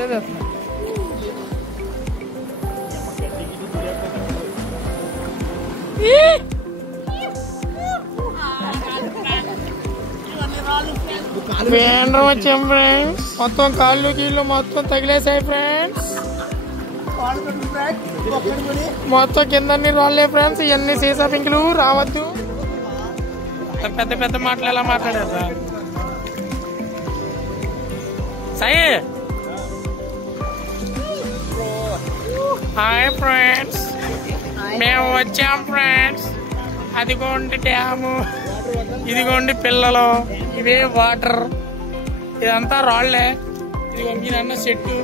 Video తెస్తున్నా. వేండ్రం వచ్చాం friends. మొత్తం కాళ్ళు కీళ్ళు మొత్తం తగిలేసాయి ఫ్రెండ్స్. మొత్తం కిందన్ని రాళ్ళే ఫ్రెండ్స్. ఇవన్నీ సీసా పింకులు రావద్దు. పెద్ద పెద్ద మాటలు ఎలా మాట్లాడారు సాయి. హాయ్ ఫ్రెండ్స్, మేము వచ్చాం ఫ్రెండ్స్. అదిగోండి డ్యాము, ఇదిగోండి పిల్లలు, ఇవే వాటర్, ఇదంతా రాళ్లే. ఇదిగోండి ఇదన్న చెట్టు.